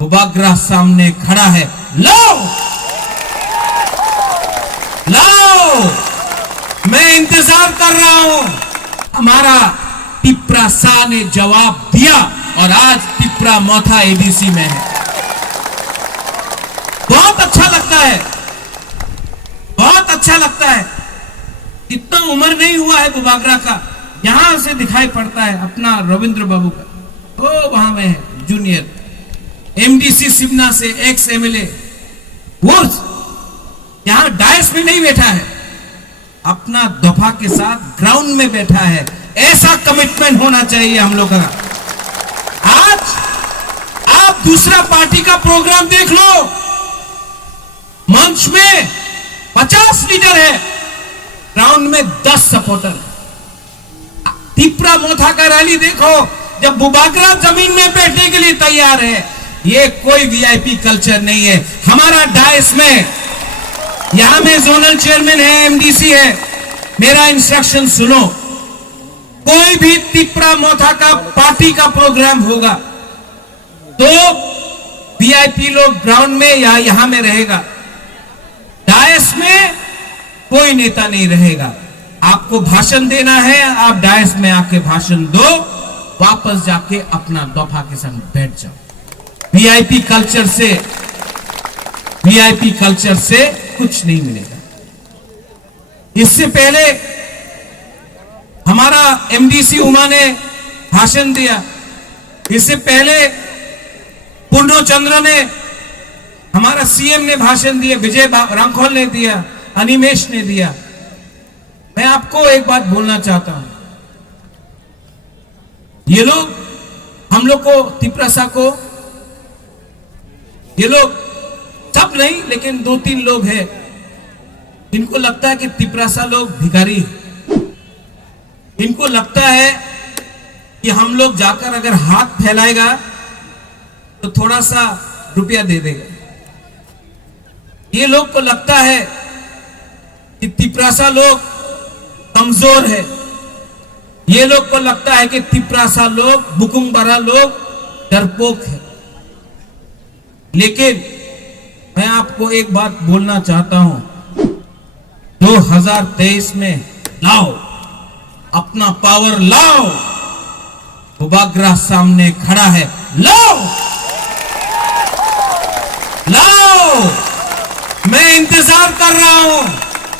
उपग्रह सामने खड़ा है। लो लो, मैं इंतजार कर रहा हूं। हमारा तिप्रासा ने जवाब दिया और आज तिप्रा मोथा एडीसी में है। बहुत अच्छा लगता है, बहुत अच्छा लगता है। इतना उम्र नहीं हुआ है बुबागरा का, यहां से दिखाई पड़ता है अपना रविंद्र बाबू का। तो वहां में है जूनियर एमडीसी सिमना से एक्स एमएलए, वो यहां डायस में नहीं बैठा है, अपना दफा के साथ ग्राउंड में बैठा है। ऐसा कमिटमेंट होना चाहिए हम लोग का। आज आप दूसरा पार्टी का प्रोग्राम देख लो, मंच में 50 लीडर है, ग्राउंड में 10 सपोर्टर। तिप्रा मोथा का रैली देखो, जब बुबागरा जमीन में बैठने के लिए तैयार है। ये कोई वीआईपी कल्चर नहीं है। हमारा डायस में यहां में जोनल चेयरमैन है, एमडीसी है, मेरा इंस्ट्रक्शन सुनो। कोई भी तिप्रा मोथा का पार्टी का प्रोग्राम होगा तो वीआईपी लोग ग्राउंड में या यहां में रहेगा, डायस में कोई नेता नहीं रहेगा। आपको भाषण देना है, आप डायस में आके भाषण दो, वापस जाके अपना दफा के संग बैठ जाओ। वीआईपी कल्चर से कुछ नहीं मिलेगा। इससे पहले हमारा एमडीसी उमा ने भाषण दिया, इससे पहले पूर्णचंद्र ने, हमारा सीएम ने भाषण दिया, विजय रामखोल ने दिया, अनिमेश ने दिया। मैं आपको एक बात बोलना चाहता हूं, ये लोग हम लोग को तिप्रासा को, ये लोग सब नहीं लेकिन 2-3 लोग हैं, इनको लगता है कि तिप्रासा लोग भिखारी हैं। इनको लगता है कि हम लोग जाकर अगर हाथ फैलाएगा तो थोड़ा सा रुपया दे देगा। ये लोग को लगता है कि तिप्रासा लोग कमजोर है। ये लोग को लगता है कि तिप्रासा लोग, बुकुंबरा लोग डरपोक है। लेकिन मैं आपको एक बात बोलना चाहता हूं, 2023 में लाओ, अपना पावर लाओ। उपग्रह सामने खड़ा है, लाओ लाओ, मैं इंतजार कर रहा हूं।